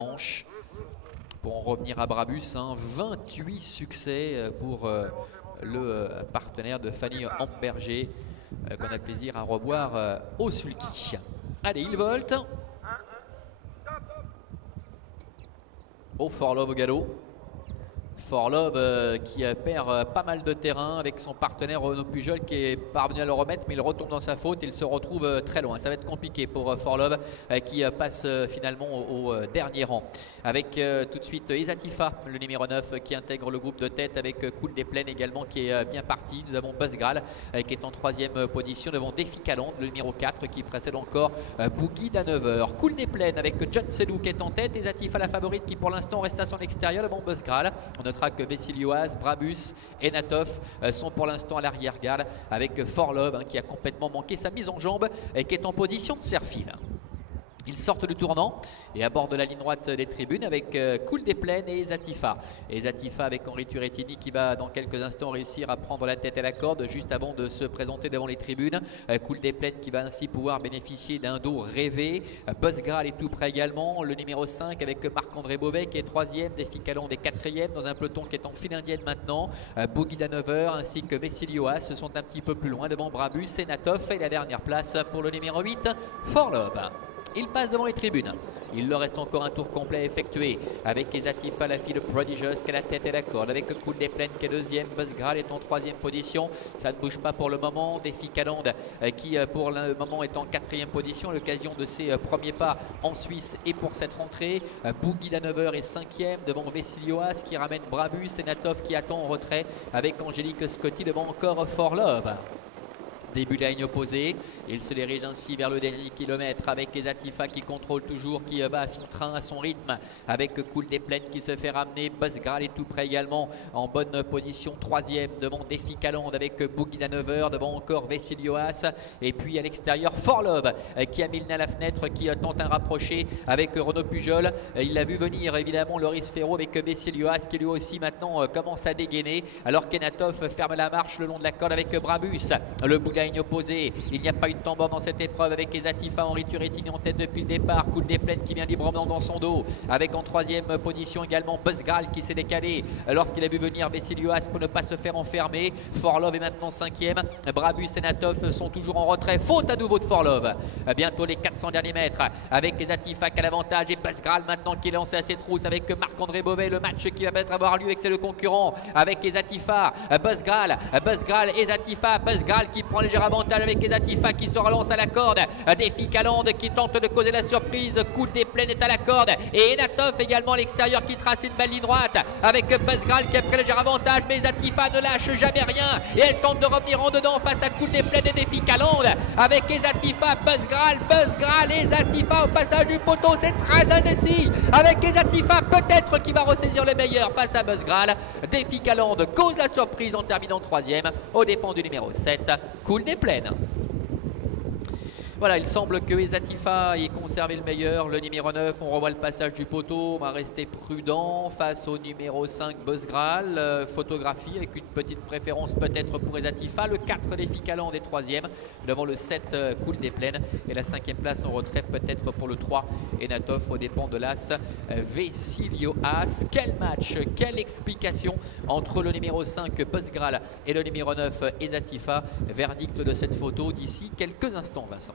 manche. Pour en revenir à Brabus, 28 succès pour le partenaire de Fanny Amberger, qu'on a plaisir à revoir au sulky. Allez, il volte. Oh, Forlove au galop. Forlove qui perd pas mal de terrain avec son partenaire Renaud Pujol qui est parvenu à le remettre, mais il retombe dans sa faute et il se retrouve très loin. Ça va être compliqué pour Forlove qui passe finalement au dernier rang. Avec tout de suite Ezatifa, le numéro 9, qui intègre le groupe de tête avec Cool des Plaines également qui est bien parti. Nous avons Buzzgral qui est en 3e position devant Défi Calande, le numéro 4 qui précède encore Boogie d'Hanover. Cool des Plaines avec John Selou qui est en tête. Ezatifa la favorite qui pour l'instant reste à son extérieur devant Buzzgral. On notera que Vessilioas, Brabus et Natov sont pour l'instant à l'arrière-garde avec Forlove qui a complètement manqué sa mise en jambe et qui est en position de serre-file. Ils sortent du tournant et abordent la ligne droite des tribunes avec Cool des Plaines et Ezatifa. Ezatifa avec Henri Turettini qui va dans quelques instants réussir à prendre la tête à la corde juste avant de se présenter devant les tribunes. Cool des Plaines qui va ainsi pouvoir bénéficier d'un dos rêvé. Buzzgral est tout près également. Le numéro 5 avec Marc-André Beauvais qui est 3e. Défi Calande est 4e dans un peloton qui est en file indienne maintenant. Boogie d'Hanover ainsi que Vessilioas sont un petit peu plus loin devant Brabus et Natov. Et la dernière place pour le numéro 8, Forlove. Il passe devant les tribunes. Il leur reste encore un tour complet à effectuer avec Ezatifa, la fille de Prodigious qui a la tête et la corde, avec Cool des Plaines qui est 2e, Buzzgral est en 3e position. Ça ne bouge pas pour le moment. Défi Calande qui pour le moment est en 4e position, à l'occasion de ses premiers pas en Suisse et pour cette rentrée. Boogie d'Hanover est 5e devant Vessilioas qui ramène Brabus et Natov qui attend en retrait avec Angélique Scotty devant encore Forlove. Début de la ligne opposée, il se dirige ainsi vers le dernier kilomètre avec Ezatifa qui contrôle toujours, qui va à son train, à son rythme, avec Cool des Plaines qui se fait ramener. Buzzgral est tout près également en bonne position, 3e devant Défi Calande avec Boogie d'Hanover, devant encore Vessilioas et puis à l'extérieur Forlove qui a mis le nez à la fenêtre, qui tente un rapproché avec Renaud Pujol. Il a vu venir évidemment Loris Ferro avec Vessilioas qui lui aussi maintenant commence à dégainer alors qu'Enatov ferme la marche le long de la corde avec Brabus. Le bout de la ligne opposée, il n'y a pas eu de temps mort dans cette épreuve avec Ezatifa, Henri Turettini en tête depuis le départ. Cool des Plaines qui vient librement dans son dos avec en 3e position également Buzzgral qui s'est décalé lorsqu'il a vu venir Vessilioas pour ne pas se faire enfermer. Forlove est maintenant 5e. Brabus et Natov sont toujours en retrait. Faute à nouveau de Forlove. Bientôt les 400 derniers mètres avec Ezatifa qui a l'avantage et Buzzgral maintenant qui est lancé à ses trousses avec Marc-André Beauvais. Le match qui va peut-être avoir lieu avec c'est le concurrent avec Ezatifa, Buzzgral, Ezatifa, Buzzgral qui prend léger avantage avec Ezatifa qui se relance à la corde. Défi Calande qui tente de causer la surprise. Cool des Plaines est à la corde et Natov également à l'extérieur qui trace une belle ligne droite avec Buzzgral qui a pris léger avantage, mais Ezatifa ne lâche jamais rien et elle tente de revenir en dedans face à Cool des Plaines et Défi Calande avec Ezatifa, Buzzgral, Ezatifa au passage du poteau. C'est très indécis avec Ezatifa peut-être qui va ressaisir le meilleur face à Buzzgral. Défi Calande cause la surprise en terminant 3e aux dépens du numéro 7, Cool des Plaines. Voilà, il semble que Ezatifa ait conservé le meilleur. Le numéro 9, on revoit le passage du poteau. On va rester prudent face au numéro 5, Buzzgral. Photographie avec une petite préférence peut-être pour Ezatifa. Le 4, Défi Calande est 3e devant le 7, Cool des Plaines. Et la 5e place en retrait peut-être pour le 3, Enatov aux dépens de l'As, Vessilioas. Quel match, quelle explication entre le numéro 5, Buzzgral, et le numéro 9, Ezatifa. Verdict de cette photo d'ici quelques instants, Vincent.